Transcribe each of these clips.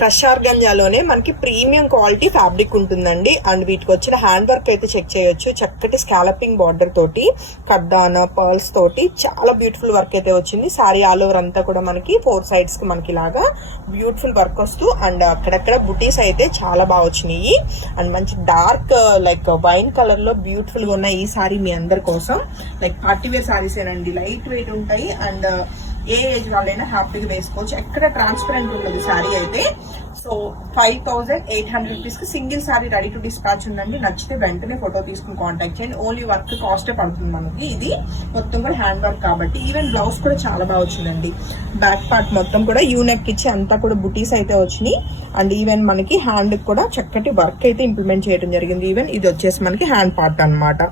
Crush ఆర్గంజాలోనే మనకి premium quality fabric ఉంటుందండి. And వీటికి వచ్చిన హ్యాండ్ వర్క్ అయితే చెక్ చేయొచ్చు. చక్కటి స్కాలపింగ్ బార్డర్ తోటి కడ్డాన పర్ల్స్ తోటి చాలా బ్యూటిఫుల్ వర్క్ అయితే వచ్చింది. సారీ ఆల్ ఓవర్ అంతా కూడా మనకి 4 sides కి మనకి ఇలాగా బ్యూటిఫుల్ వర్క్ వస్తూ అండ్ అక్కడక్కడ బుటీస్ అయితే చాలా బాగా వచ్చినాయి. అండ్ మంచి డార్క్ లైక్ వైన్ కలర్ లో బ్యూటిఫుల్ గా ఉన్న ఈ సారీ మీ అందరి కోసం లైక్ పార్టీ వేర్ సారీస్ ఏనండి. లైట్ వెయిట్ ఉంటాయి అండ్ ఏ ఏజ్ వాళ్ళైనా హ్యాపీగా వేసుకోవచ్చు. ఎక్కడ ట్రాన్స్పరెంట్ ఉండదు సారీ అయితే. సో 5800 రూపీస్ కి single sorry ready to dispatch ఉందండి. నచ్చితే వెంటనే ఫోటో తీసుకుని కాంటాక్ట్ చేయండి. ఓన్లీ వర్క్ కాస్టే పడుతుంది మనకి. ఇది మొత్తం కూడా హ్యాండ్ వర్క్ కాబట్టి ఈవెన్ బ్లౌజ్ కూడా చాలా బాగా వచ్చిందండి. బ్యాక్ పార్ట్ మొత్తం కూడా యూనెక్ ఇచ్చి అంతా కూడా బుటీస్ అయితే వచ్చినాయి. అండ్ ఈవెన్ మనకి హ్యాండ్ కూడా చక్కటి వర్క్ అయితే ఇంప్లిమెంట్ చేయడం జరిగింది. ఈవెన్ ఇది వచ్చేసి మనకి హ్యాండ్ పార్ట్ అనమాట.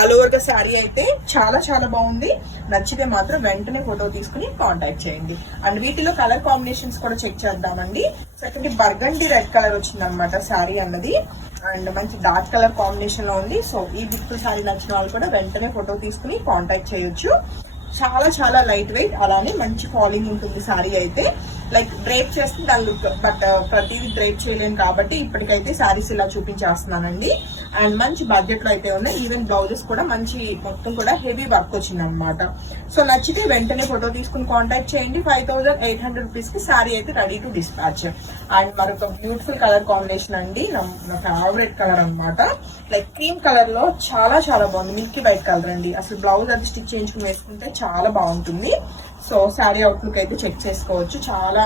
ఆల్ ఓవర్ గా శారీ అయితే చాలా చాలా బాగుంది. నచ్చితే మాత్రం వెంటనే ఫోటో తీసుకుని కాంటాక్ట్ చేయండి. అండ్ వీటిలో కలర్ కాంబినేషన్స్ కూడా చెక్ చేద్దామండి. సెకండ్ బర్గండి రెడ్ కలర్ వచ్చింది అనమాట శారీ అన్నది. అండ్ మంచి డార్క్ కలర్ కాంబినేషన్ లో ఉంది. సో ఈ బ్యూటిఫుల్ శారీ నచ్చిన వాళ్ళు కూడా వెంటనే ఫోటో తీసుకుని కాంటాక్ట్ చేయొచ్చు. చాలా చాలా లైట్ వెయిట్, అలానే మంచి ఫాలింగ్ ఉంటుంది శారీ అయితే. లైక్ డ్రైప్ చేస్తే దాని లుక్, బట్ ప్రతిదీ డ్రైప్ చేయలేను కాబట్టి ఇప్పటికైతే శారీస్ ఇలా చూపించేస్తున్నానండి. అండ్ మంచి బడ్జెట్ లో అయితే ఉన్నాయి. ఈవెన్ బ్లౌజెస్ కూడా మంచి మొత్తం కూడా హెవీ వర్క్ వచ్చింది అనమాట. సో నచ్చితే వెంటనే ఫోటో తీసుకుని కాంటాక్ట్ చేయండి. 5800 రూపీస్ కి శారీ అయితే రెడీ టు డిస్పాచ్. అండ్ మరొక బ్యూటిఫుల్ కలర్ కాంబినేషన్ అండి, నా ఫేవరెట్ కలర్ అనమాట. లైక్ క్రీమ్ కలర్ లో చాలా చాలా బాగుంది. మిల్కీ వైట్ కలర్ అండి. అసలు బ్లౌజ్ అది స్టిచ్ చేయించుకుని వేసుకుంటే చాలా బాగుంటుంది. సో శారీ అవుట్లుక్ అయితే చెక్ చేసుకోవచ్చు. చాలా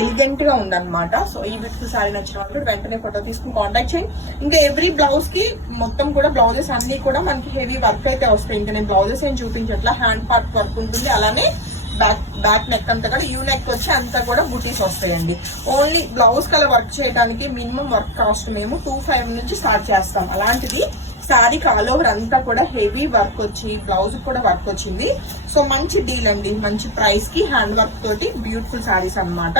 ఎలిగెంట్ గా ఉందన్నమాట. సో ఈ బ్యూటిఫుల్ శారీ నచ్చిన వాళ్ళు వెంటనే ఫోటో తీసుకుని కాంటాక్ట్ చేయండి. ఇంకా ఎవ్రీ బ్లౌజ్ కి మొత్తం కూడా బ్లౌజెస్ అన్ని కూడా మనకి హెవీ వర్క్ అయితే వస్తాయి. ఇంకా నేను బ్లౌజెస్ ఏం చూపించట్లా, హ్యాండ్ పార్ట్ వర్క్ ఉంటుంది. అలానే బ్యాక్ నెక్ అంతా కూడా యూ నెక్ వచ్చి అంతా కూడా బుటీస్ వస్తాయండి. ఓన్లీ బ్లౌజ్ కలర్ వర్క్ చేయడానికి మినిమం వర్క్ కాస్ట్ మేము 2500 నుంచి స్టార్ట్ చేస్తాం. అలాంటిది శారీకి ఆల్ ఓవర్ అంతా కూడా హెవీ వర్క్ వచ్చి బ్లౌజ్ కూడా వర్క్ వచ్చింది. సో మంచి డీల్ అండి, మంచి ప్రైస్ కి హ్యాండ్ వర్క్ తోటి బ్యూటిఫుల్ శారీస్ అనమాట.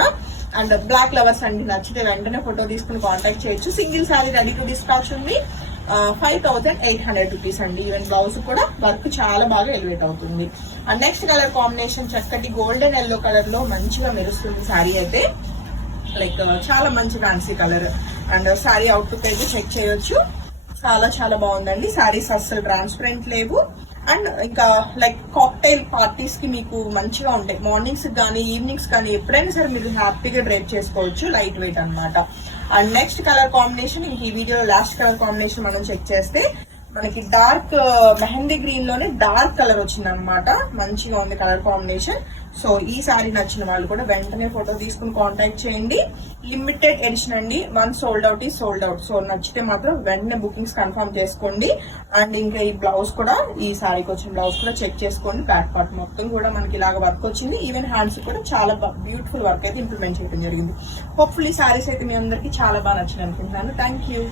అండ్ బ్లాక్ లవర్స్ అండి, నచ్చితే వెంటనే ఫోటో తీసుకుని కాంటాక్ట్ చేయొచ్చు. Single sari ready to dispatch ఉంది. 5800 రూపీస్ అండి. ఈవెన్ బ్లౌజ్ కూడా వర్క్ చాలా బాగా ఎలివేట్ అవుతుంది. అండ్ నెక్స్ట్ కలర్ కాంబినేషన్ చక్కటి గోల్డెన్ ఎల్లో కలర్ లో మంచిగా మెరుస్తుంది శారీ అయితే. లైక్ చాలా మంచి fancy colour. And sari outlook అయితే చెక్ చేయొచ్చు. చాలా చాలా బాగుందండి. శారీస్ అస్సలు ట్రాన్స్పరెంట్ లేవు. అండ్ ఇంకా లైక్ కాక్టైల్ పార్టీస్ కి మీకు మంచిగా ఉంటాయి. మార్నింగ్స్ కానీ ఈవినింగ్స్ కానీ ఎప్పుడైనా సరే మీరు హ్యాపీగా డ్రైప్ చేసుకోవచ్చు. లైట్ వెయిట్ అనమాట. అండ్ నెక్స్ట్ కలర్ కాంబినేషన్, ఇంక ఈ వీడియోలో లాస్ట్ కలర్ కాంబినేషన్ మనం చెక్ చేస్తే మనకి డార్క్ మెహందీ గ్రీన్ లోనే డార్క్ కలర్ వచ్చింది అనమాట. మంచిగా ఉంది కలర్ కాంబినేషన్. సో ఈ సారీ నచ్చిన వాళ్ళు కూడా వెంటనే ఫోటో తీసుకుని కాంటాక్ట్ చేయండి. లిమిటెడ్ ఎడిషన్ అండి. వన్ సోల్డ్ అవుట్ ఈ సోల్డ్ అవుట్. సో నచ్చితే మాత్రం వెంటనే బుకింగ్స్ కన్ఫర్మ్ చేసుకోండి. అండ్ ఇంకా ఈ బ్లౌజ్ కూడా, ఈ సారీకి వచ్చిన బ్లౌజ్ కూడా చెక్ చేసుకోండి. బ్యాక్ పార్ట్ మొత్తం కూడా మనకి ఇలాగ వర్క్ వచ్చింది. ఈవెన్ హ్యాండ్స్ కూడా చాలా బ్యూటిఫుల్ వర్క్ అయితే ఇంప్లిమెంట్ చేయడం జరిగింది. హోప్ఫుల్లీ సారీస్ అయితే మీ అందరికి చాలా బాగా నచ్చింది అనుకుంటున్నాను. Thank you.